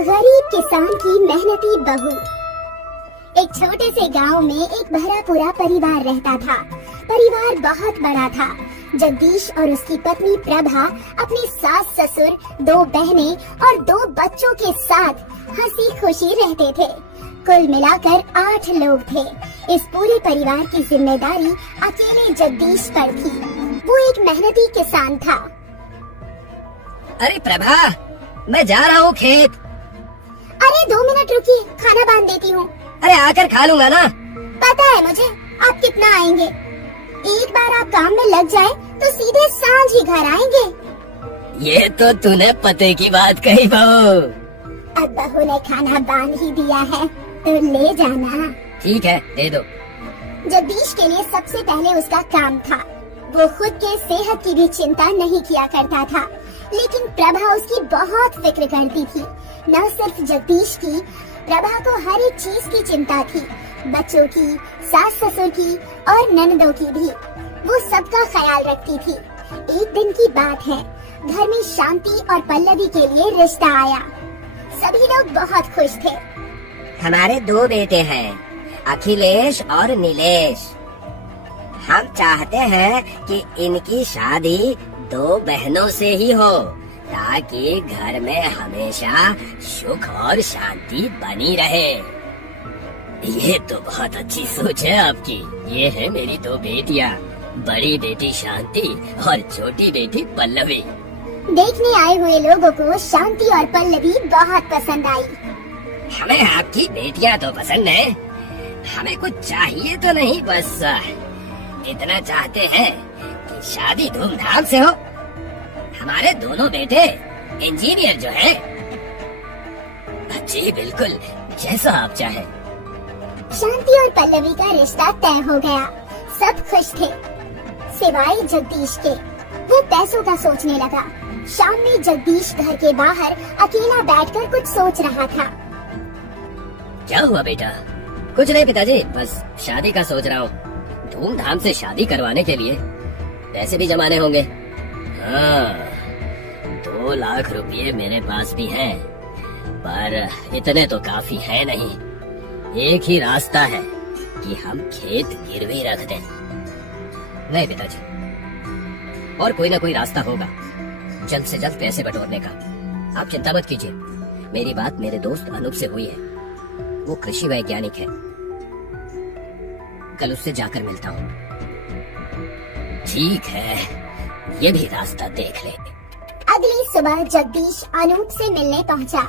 गरीब किसान की मेहनती बहू। एक छोटे से गांव में एक भरा पूरा परिवार रहता था। परिवार बहुत बड़ा था। जगदीश और उसकी पत्नी प्रभा अपनी सास ससुर, 2 बहनें और 2 बच्चों के साथ हंसी खुशी रहते थे। कुल मिलाकर 8 लोग थे। इस पूरे परिवार की जिम्मेदारी अकेले जगदीश पर थी। वो एक मेहनती किसान था। अरे प्रभा, मैं जा रहा हूँ खेत। अरे 2 मिनट रुकिए, खाना बांध देती हूँ। अरे आकर खा लूंगा ना। पता है मुझे आप कितना आएंगे। एक बार आप काम में लग जाए तो सीधे सांझ ही घर आएंगे। ये तो तूने पते की बात कही बहू। अब बहू ने खाना बांध ही दिया है तो ले जाना। ठीक है, दे दो। जगदीश के लिए सबसे पहले उसका काम था। वो खुद के सेहत की भी चिंता नहीं किया करता था, लेकिन प्रभा उसकी बहुत फिक्र करती थी। न सिर्फ जगदीश की, प्रभा को हर एक चीज की चिंता थी। बच्चों की, सास ससुर की और ननदों की भी। वो सबका ख्याल रखती थी। एक दिन की बात है, घर में शांति और पल्लवी के लिए रिश्ता आया। सभी लोग बहुत खुश थे। हमारे 2 बेटे हैं, अखिलेश और नीलेश। हम चाहते हैं कि इनकी शादी 2 बहनों से ही हो, ताकि घर में हमेशा सुख और शांति बनी रहे। ये तो बहुत अच्छी सोच है आपकी। ये है मेरी 2 बेटियां, बड़ी बेटी शांति और छोटी बेटी पल्लवी। देखने आए हुए लोगों को शांति और पल्लवी बहुत पसंद आई। हमें आपकी बेटियां तो पसंद है, हमें कुछ चाहिए तो नहीं, बस इतना चाहते हैं कि शादी धूमधाम से हो। हमारे दोनों बेटे इंजीनियर जो हैं। जी बिल्कुल, जैसा आप चाहें। शांति और पल्लवी का रिश्ता तय हो गया। सब खुश थे सिवाय जगदीश के। वो पैसों का सोचने लगा। शाम में जगदीश घर के बाहर अकेला बैठकर कुछ सोच रहा था। क्या हुआ बेटा? कुछ नहीं पिताजी, बस शादी का सोच रहा हूँ। धूमधाम से शादी करवाने के लिए पैसे भी जमाने होंगे। हाँ, 2 लाख रुपये मेरे पास भी हैं, पर इतने तो काफी है नहीं। एक ही रास्ता है कि हम खेत गिरवी रख दें। नहीं पिताजी, और कोई ना कोई रास्ता होगा जल्द से जल्द पैसे बटोरने का। आप चिंता मत कीजिए। मेरी बात मेरे दोस्त अनूप से हुई है। वो कृषि वैज्ञानिक है। कल उससे जाकर मिलता हूँ। ठीक है, ये भी रास्ता देख ले। अगली सुबह जगदीश अनूप से मिलने पहुंचा।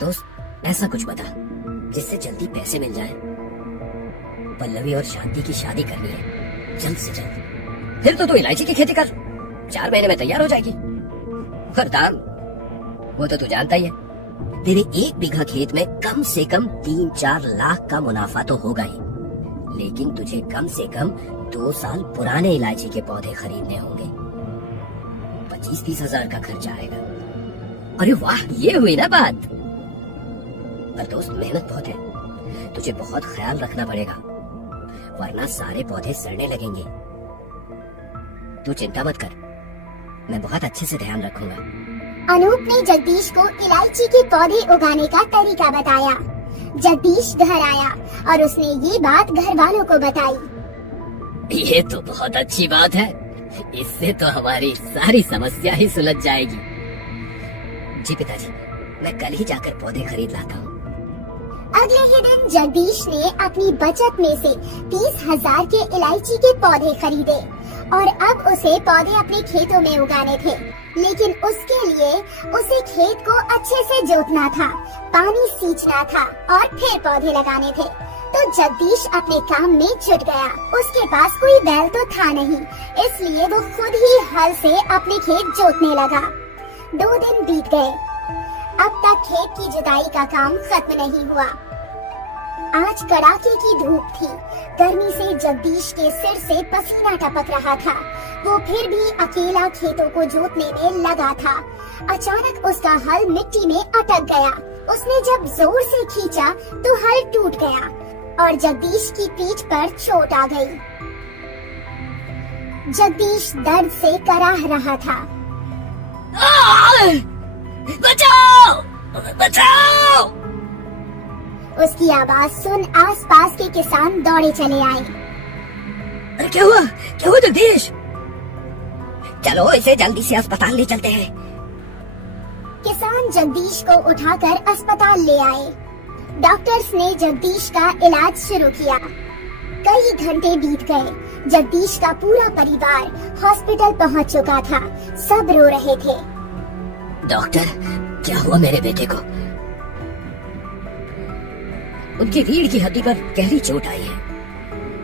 दोस्त, ऐसा कुछ बता जिससे जल्दी पैसे मिल जाए। पल्लवी और शांति की शादी करनी है जल्द से जल्द। फिर तो तू इलायची की खेती कर, 4 महीने में तैयार हो जाएगी। और दाम, वो तो तू जानता ही है। तेरे 1 बीघा खेत में कम से कम 3-4 लाख का मुनाफा तो होगा ही, लेकिन तुझे कम से कम 2 साल पुराने इलायची के पौधे खरीदने होंगे। 25-30 हजार का खर्चा आएगा। अरे वाह, ये हुई ना बात। पर दोस्त, मेहनत बहुत है, तुझे बहुत ख्याल रखना पड़ेगा, वरना सारे पौधे सड़ने लगेंगे। तू चिंता मत कर, मैं बहुत अच्छे से ध्यान रखूंगा। अनूप ने जगदीश को इलायची के पौधे उगाने का तरीका बताया। जगदीश घर आया और उसने ये बात घर वालों को बताई। ये तो बहुत अच्छी बात है, इससे तो हमारी सारी समस्या ही सुलझ जाएगी। जी पिताजी, मैं कल ही जाकर पौधे खरीद लाता हूँ। अगले ही दिन जगदीश ने अपनी बचत में से 30,000 के इलायची के पौधे खरीदे और अब उसे पौधे अपने खेतों में उगाने थे। लेकिन उसके लिए उसे खेत को अच्छे से जोतना था, पानी सींचना था और फिर पौधे लगाने थे। तो जगदीश अपने काम में जुट गया। उसके पास कोई बैल तो था नहीं, इसलिए वो खुद ही हल से अपने खेत जोतने लगा। 2 दिन बीत गए। अब तक खेत की जुताई का काम खत्म नहीं हुआ। आज कड़ाके की धूप थी। गर्मी से जगदीश के सिर से पसीना टपक रहा था। वो फिर भी अकेला खेतों को जोतने में लगा था। अचानक उसका हल मिट्टी में अटक गया। उसने जब जोर से खींचा तो हल टूट गया और जगदीश की पीठ पर चोट आ गई। जगदीश दर्द से कराह रहा था। बचाओ! बचाओ! उसकी आवाज सुन आसपास के किसान दौड़े चले आए। अरे क्या हुआ जगदीश? चलो इसे जल्दी से अस्पताल ले चलते हैं। किसान जगदीश को उठाकर अस्पताल ले आए। डॉक्टर्स ने जगदीश का इलाज शुरू किया। कई घंटे बीत गए। जगदीश का पूरा परिवार हॉस्पिटल पहुंच चुका था। सब रो रहे थे। डॉक्टर, क्या हुआ मेरे बेटे को? उनकी रीढ़ की हड्डी पर गहरी चोट आई है।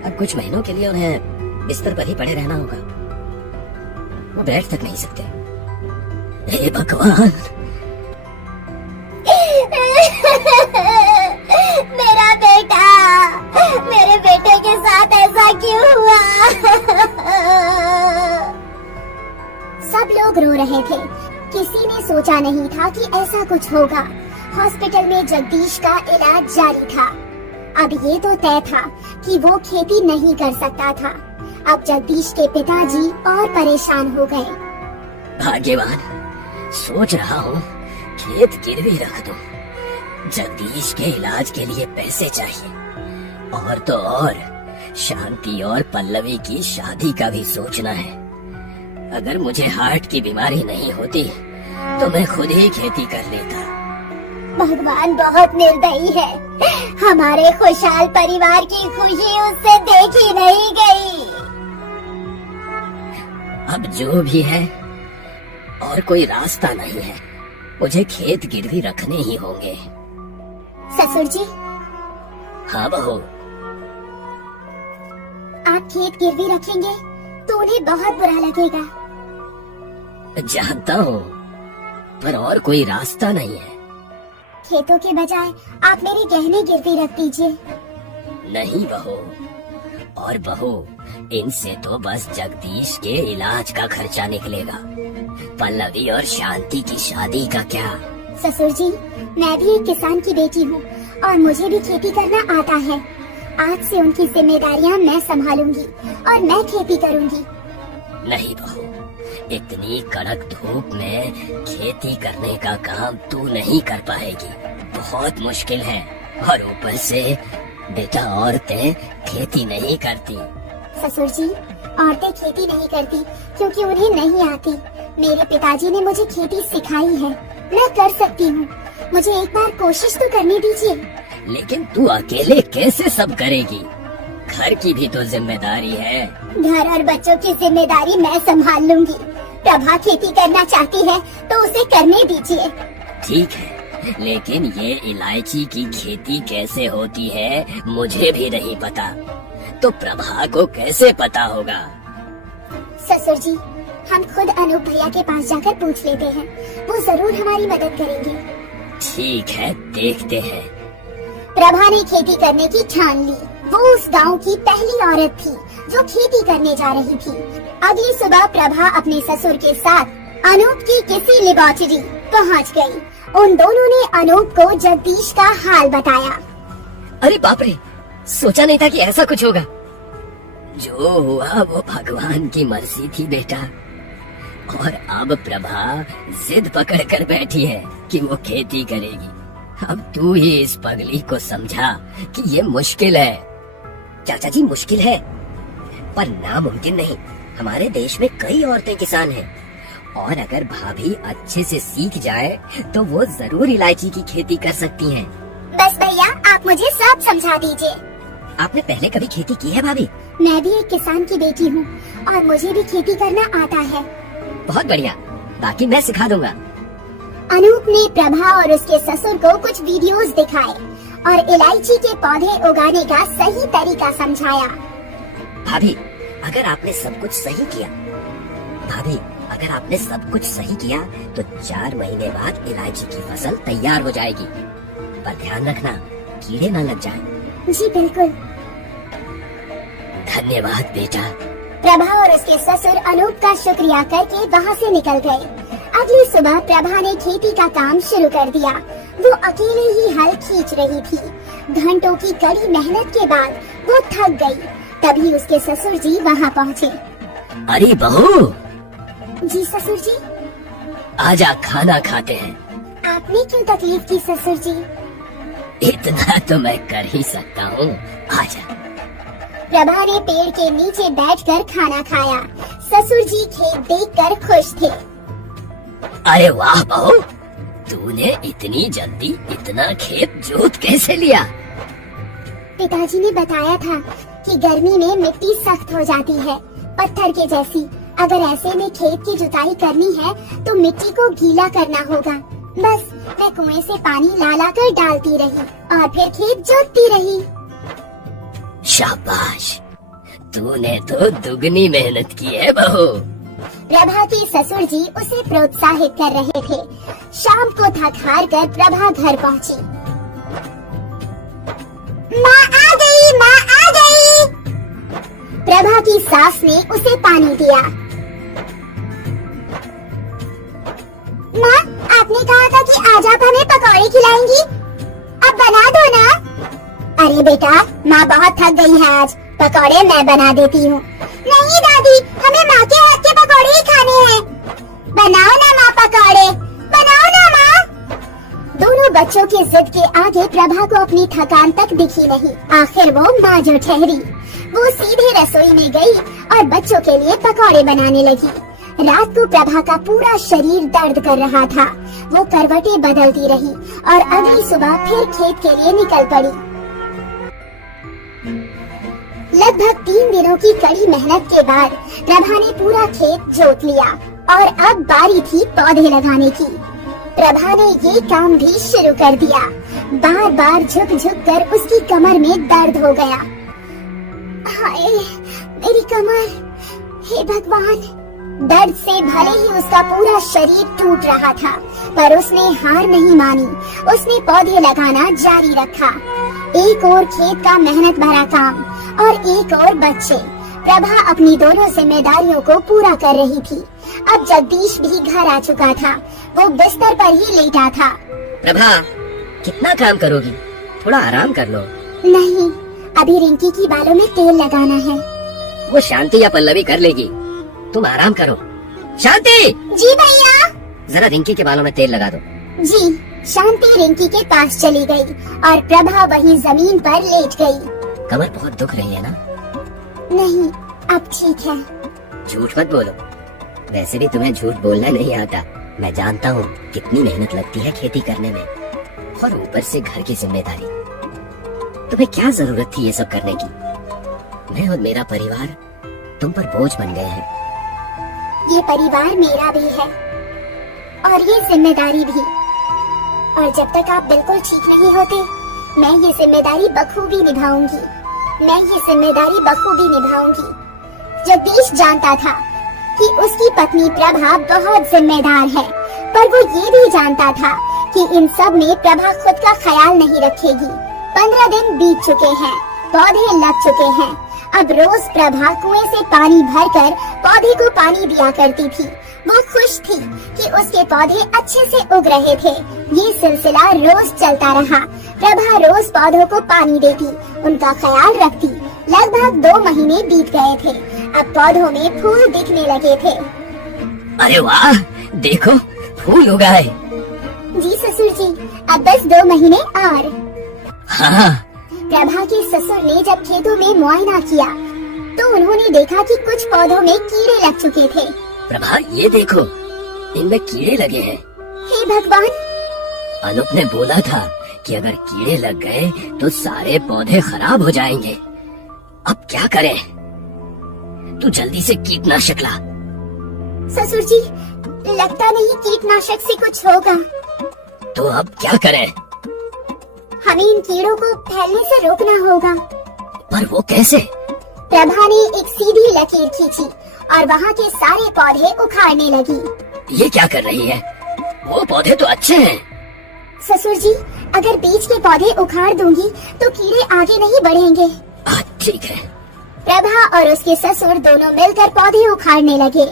अब कुछ महीनों के लिए उन्हें बिस्तर पर ही पड़े रहना होगा। वो बैठ तक नहीं सकते। हे भगवान! मेरा बेटा, मेरे बेटे के साथ ऐसा क्यों हुआ? सब लोग रो रहे थे। किसी ने सोचा नहीं था कि ऐसा कुछ होगा। हॉस्पिटल में जगदीश का इलाज जारी था। अब ये तो तय था कि वो खेती नहीं कर सकता था। अब जगदीश के पिताजी और परेशान हो गए। भाग्यवान, सोच रहा हूँ खेत गिरवी रख दूं। जगदीश के इलाज के लिए पैसे चाहिए। और तो और शांति और पल्लवी की शादी का भी सोचना है। अगर मुझे हार्ट की बीमारी नहीं होती तो मैं खुद ही खेती कर लेता। भगवान बहुत निर्दयी है। हमारे खुशहाल परिवार की खुशी उससे देखी नहीं गई। अब जो भी है, और कोई रास्ता नहीं है। मुझे खेत गिरवी रखने ही होंगे। ससुर जी, हाँ बहू। आप खेत गिरवी रखेंगे तो उन्हें बहुत बुरा लगेगा। जानता हूँ, पर और कोई रास्ता नहीं है। खेतों के बजाय आप मेरे गहने गिरवी रख दीजिए। नहीं बहू, और बहू, इनसे तो बस जगदीश के इलाज का खर्चा निकलेगा। पल्लवी और शांति की शादी का क्या? ससुर जी, मैं भी एक किसान की बेटी हूँ और मुझे भी खेती करना आता है। आज से उनकी जिम्मेदारियाँ मैं संभालूंगी और मैं खेती करूंगी। नहीं बहू, इतनी कड़क धूप में खेती करने का काम तू नहीं कर पाएगी। बहुत मुश्किल है। और ऊपर से बेटा, औरतें खेती नहीं करती। ससुर जी, औरतें खेती नहीं करती क्योंकि उन्हें नहीं आती। मेरे पिताजी ने मुझे खेती सिखाई है। मैं कर सकती हूँ। मुझे एक बार कोशिश तो करने दीजिए। लेकिन तू अकेले कैसे सब करेगी? घर की भी तो जिम्मेदारी है। घर और बच्चों की जिम्मेदारी मैं संभाल लूंगी। प्रभा खेती करना चाहती है तो उसे करने दीजिए। ठीक है, लेकिन ये इलायची की खेती कैसे होती है मुझे भी नहीं पता। तो प्रभा को कैसे पता होगा? ससुर जी, हम खुद अनूप भैया के पास जाकर पूछ लेते हैं। वो जरूर हमारी मदद करेंगे। ठीक है, देखते हैं। प्रभा ने खेती करने की ठान ली। वो उस गांव की पहली औरत थी जो खेती करने जा रही थी। अगली सुबह प्रभा अपने ससुर के साथ अनूप की किसी लेबोरेटरी पहुंच गई। उन दोनों ने अनूप को जगदीश का हाल बताया। अरे बाप रे, सोचा नहीं था कि ऐसा कुछ होगा। जो हुआ वो भगवान की मर्जी थी बेटा। और अब प्रभा जिद पकड़ कर बैठी है कि वो खेती करेगी। अब तू ही इस पगली को समझा कि ये मुश्किल है। चाचा जी, मुश्किल है पर नामुमकिन नहीं। हमारे देश में कई औरतें किसान हैं और अगर भाभी अच्छे से सीख जाए तो वो जरूर इलायची की खेती कर सकती हैं। बस भैया, आप मुझे सब समझा दीजिए। आपने पहले कभी खेती की है भाभी? मैं भी एक किसान की बेटी हूँ और मुझे भी खेती करना आता है। बहुत बढ़िया, बाकी मैं सिखा दूंगा। अनूप ने प्रभा और उसके ससुर को कुछ वीडियोस दिखाए और इलायची के पौधे उगाने का सही तरीका समझाया। भाभी, अगर आपने सब कुछ सही किया तो 4 महीने बाद इलायची की फसल तैयार हो जाएगी। पर ध्यान रखना, कीड़े ना लग जाएं। जी बिल्कुल। धन्यवाद बेटा। प्रभा और उसके ससुर अनूप का शुक्रिया करके वहाँ से निकल गए। अगली सुबह प्रभा ने खेती का काम शुरू कर दिया। वो अकेले ही हल खींच रही थी। घंटों की कड़ी मेहनत के बाद वो थक गई। तभी उसके ससुर जी वहाँ पहुँचे। अरे बहू। जी ससुर जी। आजा, खाना खाते हैं। आपने क्यों तकलीफ की ससुर जी? इतना तो मैं कर ही सकता हूँ, आजा। प्रभा ने पेड़ के नीचे बैठकर खाना खाया। ससुर जी खेत देखकर खुश थे। अरे वाह बहू, तूने इतनी जल्दी इतना खेत जोत कैसे लिया? पिताजी ने बताया था कि गर्मी में मिट्टी सख्त हो जाती है, पत्थर के जैसी। अगर ऐसे में खेत की जुताई करनी है तो मिट्टी को गीला करना होगा। बस मैं कुएं से पानी ला कर डालती रही और फिर खेत जोतती रही। शाबाश, तूने तो दुगनी मेहनत की है बहू। प्रभा के ससुर जी उसे प्रोत्साहित कर रहे थे। शाम को थक हार कर प्रभा घर पहुंची। माँ आ गई, माँ आ गई। प्रभा की सास ने उसे पानी दिया। माँ, आपने कहा था कि आज आप हमें पकौड़े खिलाएंगी, अब बना दो ना। अरे बेटा, माँ बहुत थक गई है, आज पकौड़े मैं बना देती हूँ। नहीं दादी, हमें माँ के हाथ के पकौड़े ही खाने हैं। बनाओ ना माँ पकौड़े, बनाओ ना माँ। दोनों बच्चों की जिद के आगे प्रभा को अपनी थकान तक दिखी नहीं। आखिर वो माँ जो ठहरी। वो सीधे रसोई में गई और बच्चों के लिए पकौड़े बनाने लगी। रात को प्रभा का पूरा शरीर दर्द कर रहा था। वो करवटें बदलती रही और अगली सुबह फिर खेत के लिए निकल पड़ी। लगभग 3 दिनों की कड़ी मेहनत के बाद प्रभा ने पूरा खेत जोत लिया और अब बारी थी पौधे लगाने की। प्रभा ने ये काम भी शुरू कर दिया। बार बार झुक झुक कर उसकी कमर में दर्द हो गया। हाय, मेरी कमर, हे भगवान। दर्द से भले ही उसका पूरा शरीर टूट रहा था, पर उसने हार नहीं मानी। उसने पौधे लगाना जारी रखा। एक और खेत का मेहनत भरा काम और एक और बच्चे। प्रभा अपनी दोनों जिम्मेदारियों को पूरा कर रही थी। अब जगदीश भी घर आ चुका था। वो बिस्तर पर ही लेटा था। प्रभा, कितना काम करोगी? थोड़ा आराम कर लो। नहीं, अभी रिंकी की बालों में तेल लगाना है। वो शांति या पल्लवी कर लेगी, तुम आराम करो। शांति! जी भैया। जरा रिंकी के बालों में तेल लगा दो। जी। शांति रिंकी के पास चली गई और प्रभा वहीं जमीन पर लेट गई। कमर बहुत दुख रही है ना? नहीं, अब ठीक है। झूठ मत बोलो। वैसे भी तुम्हें झूठ बोलना नहीं आता। मैं जानता हूँ कितनी मेहनत लगती है खेती करने में, और ऊपर से घर की जिम्मेदारी। तुम्हें क्या जरूरत थी ये सब करने की? मैं और मेरा परिवार तुम पर बोझ बन गए हैं। ये परिवार मेरा भी है और ये जिम्मेदारी भी। और जब तक आप बिल्कुल ठीक नहीं होते, मैं ये जिम्मेदारी बखूबी निभाऊंगी। जगदीश जानता था कि उसकी पत्नी प्रभा बहुत जिम्मेदार है, पर वो ये भी जानता था कि इन सब में प्रभा खुद का ख्याल नहीं रखेगी। 15 दिन बीत चुके हैं, पौधे लग चुके हैं। अब रोज प्रभा कुएं से पानी भरकर पौधे को पानी दिया करती थी। वो खुश थी कि उसके पौधे अच्छे से उग रहे थे। ये सिलसिला रोज चलता रहा। प्रभा रोज पौधों को पानी देती, उनका ख्याल रखती। लगभग 2 महीने बीत गए थे। अब पौधों में फूल दिखने लगे थे। अरे वाह, देखो फूल उगाए। जी ससुर जी, अब बस 2 महीने और। हाँ। प्रभा के ससुर ने जब खेतों में मुआयना किया तो उन्होंने देखा कि कुछ पौधों में कीड़े लग चुके थे। प्रभा, ये देखो, इनमें कीड़े लगे हैं। हे भगवान! अनूप ने बोला था कि अगर कीड़े लग गए तो सारे पौधे खराब हो जाएंगे। अब क्या करें? तू जल्दी से कीटनाशक ला। ससुर जी, लगता नहीं कीटनाशक से कुछ होगा। तो अब क्या करें? हमें इन कीड़ों को फैलने से रोकना होगा। पर वो कैसे? प्रभा ने एक सीधी लकीर खींची और वहाँ के सारे पौधे उखाड़ने लगी। ये क्या कर रही है? वो पौधे तो अच्छे हैं। ससुर जी, अगर बीच के पौधे उखाड़ दूंगी तो कीड़े आगे नहीं बढ़ेंगे। ठीक है। प्रभा और उसके ससुर दोनों मिलकर पौधे उखाड़ने लगे।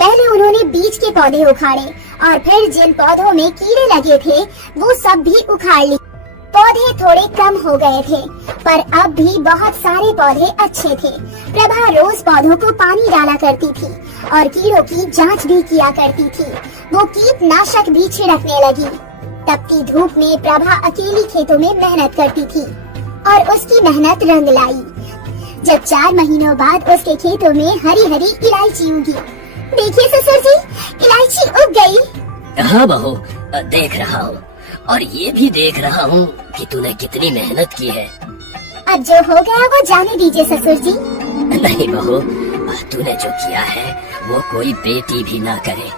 पहले उन्होंने बीच के पौधे उखाड़े और फिर जिन पौधों में कीड़े लगे थे वो सब भी उखाड़ लिए। पौधे थोड़े कम हो गए थे, पर अब भी बहुत सारे पौधे अच्छे थे। प्रभा रोज पौधों को पानी डाला करती थी और कीड़ों की जांच भी किया करती थी। वो कीटनाशक भी छिड़कने लगी। तपती धूप में प्रभा अकेली खेतों में मेहनत करती थी और उसकी मेहनत रंग लाई जब 4 महीनों बाद उसके खेतों में हरी हरी इलायची उगी। देखिए ससुर जी, इलायची उग गई। हाँ बहू, देख रहा हूँ और ये भी देख रहा हूँ कि तूने कितनी मेहनत की है। अब जो हो गया वो जाने दीजिए ससुर जी। नहीं बहू, तूने जो किया है वो कोई बेटी भी ना करे।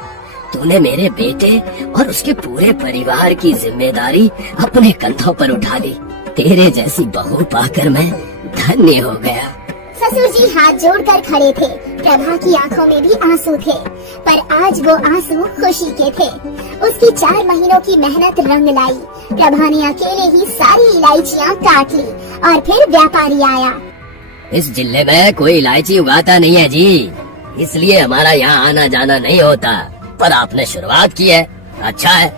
तूने मेरे बेटे और उसके पूरे परिवार की जिम्मेदारी अपने कंधों पर उठा ली। तेरे जैसी बहू पाकर मैं धन्य हो गया। ससुर जी हाथ जोड़कर खड़े थे। प्रभा की आंखों में भी आंसू थे, पर आज वो आंसू खुशी के थे। उसकी 4 महीनों की मेहनत रंग लाई। प्रभा ने अकेले ही सारी इलायचियाँ काट ली और फिर व्यापारी आया। इस जिले में कोई इलायची उगाता नहीं है जी, इसलिए हमारा यहाँ आना जाना नहीं होता। पर आपने शुरुआत की है, अच्छा है,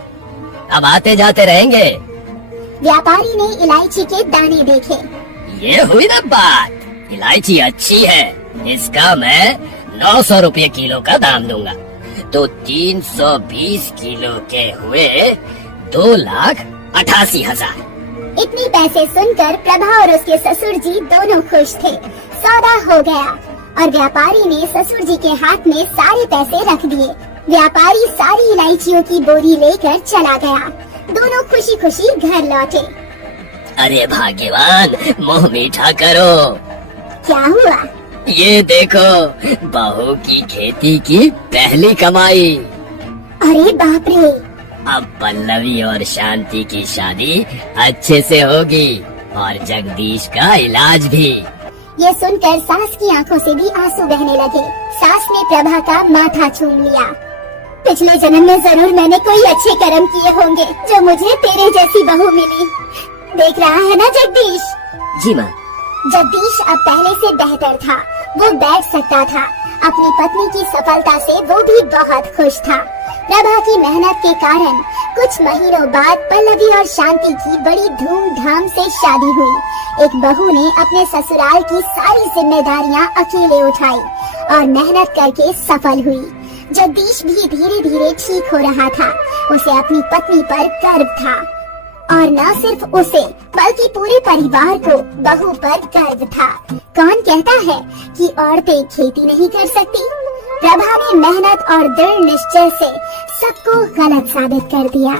अब आते जाते रहेंगे। व्यापारी ने इलायची के दाने देखे। ये हुई ना बात, इलायची अच्छी है, इसका मैं 900 रुपये किलो का दाम दूंगा। तो 320 किलो के हुए 2,88,000। इतने पैसे सुनकर प्रभा और उसके ससुर जी दोनों खुश थे। सौदा हो गया और व्यापारी ने ससुर जी के हाथ में सारे पैसे रख दिए। व्यापारी सारी इलायचियों की बोरी लेकर चला गया। दोनों खुशी खुशी घर लौटे। अरे भाग्यवान, मुंह मीठा करो। क्या हुआ? ये देखो, बहू की खेती की पहली कमाई। अरे बाप रे! अब पल्लवी और शांति की शादी अच्छे से होगी और जगदीश का इलाज भी। ये सुनकर सास की आंखों से भी आंसू बहने लगे। सास ने प्रभा का माथा चूम लिया। पिछले जन्म में जरूर मैंने कोई अच्छे कर्म किए होंगे जो मुझे तेरे जैसी बहू मिली। देख रहा है ना जगदीश? जी माँ। जगदीश अब पहले से बेहतर था। वो बैठ सकता था। अपनी पत्नी की सफलता से वो भी बहुत खुश था। प्रभा की मेहनत के कारण कुछ महीनों बाद पल्लवी और शांति की बड़ी धूमधाम से शादी हुई। एक बहू ने अपने ससुराल की सारी जिम्मेदारियां अकेले उठाई और मेहनत करके सफल हुई। जगदीश भी धीरे धीरे ठीक हो रहा था। उसे अपनी पत्नी पर गर्व था और न सिर्फ उसे बल्कि पूरे परिवार को बहू पर गर्व था। कौन कहता है कि औरतें खेती नहीं कर सकती? प्रभा ने मेहनत और दृढ़ निश्चय से सबको गलत साबित कर दिया।